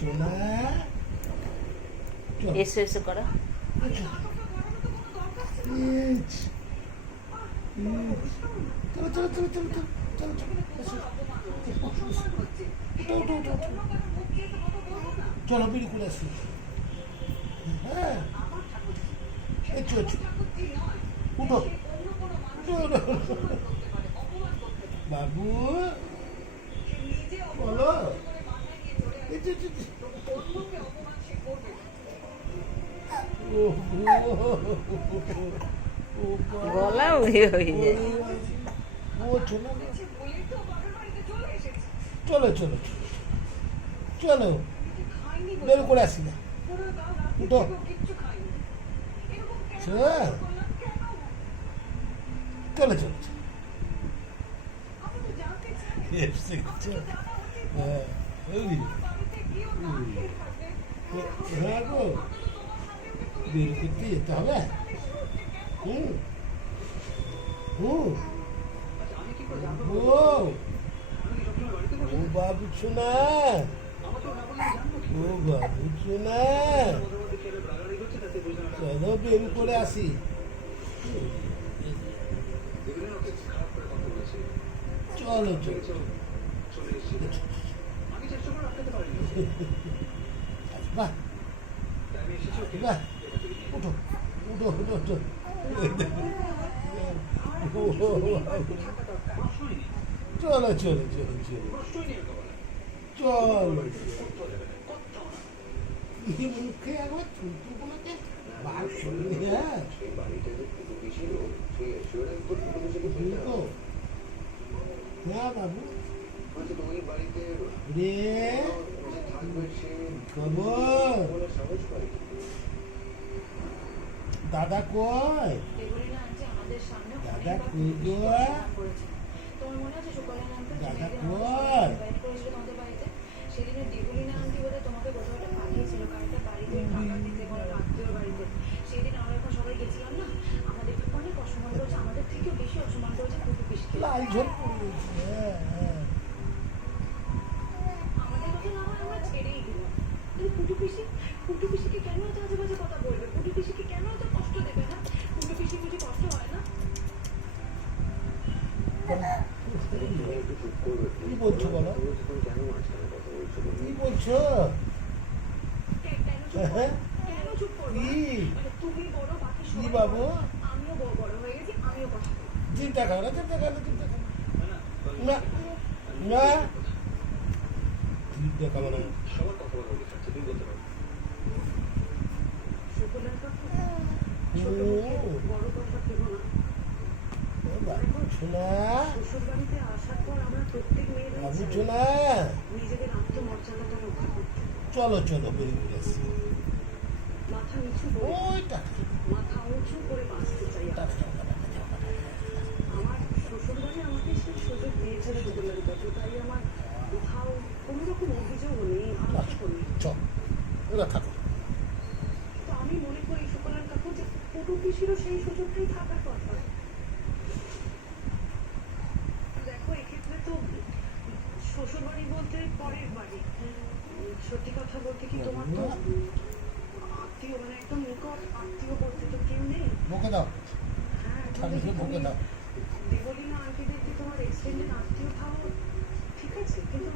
সোনা চল এসো এসো করো। চলো চলো চলো চলো চলো চলো চলো এসো। উঠো, উঠো, উঠো, উঠো। চলো বিড়ি করে আসি। হ্যাঁ এসো এসো উঠো উঠো, উঠো। বাবু বলো এসো, এসো, এসো। ও গলা উড়ে হয়ে যায়। ও চলো চলো চলো চলো বের করে আসি না উঠো চলো চলো হ্যাঁ গো বের করতে যেতে হবে হুম হুম ও বাবু শোনা ও বাবু শোনা চলো বের করে আসি চলো চলো বাহ বাহ উঠো উঠো উঠো উঠো চলো চলো চলো চলো চলো মুখে একবার চুলটুগুলোকে বার করলি হ্যাঁ হ্যাঁ বাবু রে খবর দাদা কই দাদা কই গো দাদা কই সেদিনে দেবলীনা আন্টি বলে তোমাকে কোথাও একটা পাঠিয়েছিল কারটা বাড়িতে টাকা দিতে কোনো আত্মীয় বাড়িতে। সেদিন আমরা এখন সবাই গেছিলাম না, আমাদের অনেক অসম্মান করেছে, আমাদের থেকেও বেশি অসম্মান করেছে কুটু পিসকে। লাল ঝোল পড়েছে আমাদের কথা না হয় আমরা ছেড়েই দিলাম, কিন্তু কুটু পিসিকে কেন এত আজে বাজে কথা বলবে? কুটু পিসিকে কেন এত কষ্ট দেবে? না কুটু পিসি বুঝি কষ্ট হয় না? কি বলছো বলো কি বলছো কেন চুপ করবে? কি মানে তুমি বড়, বাকি কি সবাই বাবু বড়, আমিও বড় হয়ে গেছি, আমিও কথা বলবো। চিন্তা করো না চিন্তা করো চিন্তা করো না না চিন্তা করো না সুকুলের কথা ছোট মুখে বড় কথা ভেবো না। বাবু শোনা শ্বশুর বাড়িতে আসার পর আমরা প্রত্যেক মেয়েরা বাবু শোনা নিজেদের আত্মমর্যাদাটা রক্ষা করতে, চলো চলো বেরিয়ে করে আসছি মাথা নিচু করে, ওইটা মাথা উঁচু করে বাঁচতে চাই। আমার শ্বশুর বাড়ি আমাকে সে সুযোগ দিয়েছিল সুকুলের কাছে, তাই আমার কোথাও কোনো রকম অভিযোগ নেই, আশা করি। চল ওরা থাকো তো আমি মনে করি সুকুলের কাকু যে কুটু পিসিরও সেই সুযোগটাই থাকার কথা। দেখো এক্ষেত্রে তো শ্বশুর বাড়ি বলতে পরের বাড়ি। সত্যি কথা বলতে কি তোমার তো আত্মীয় মানে একদম নিকট আত্মীয় বলতে তো কেউ নেই। মুখে দাও হ্যাঁ ঠান্ডা মুখে দাও দেবলীনা আন্টিদের কি তোমার এক্সটেন্ডেড আত্মীয় ভাবো ঠিক আছে, কিন্তু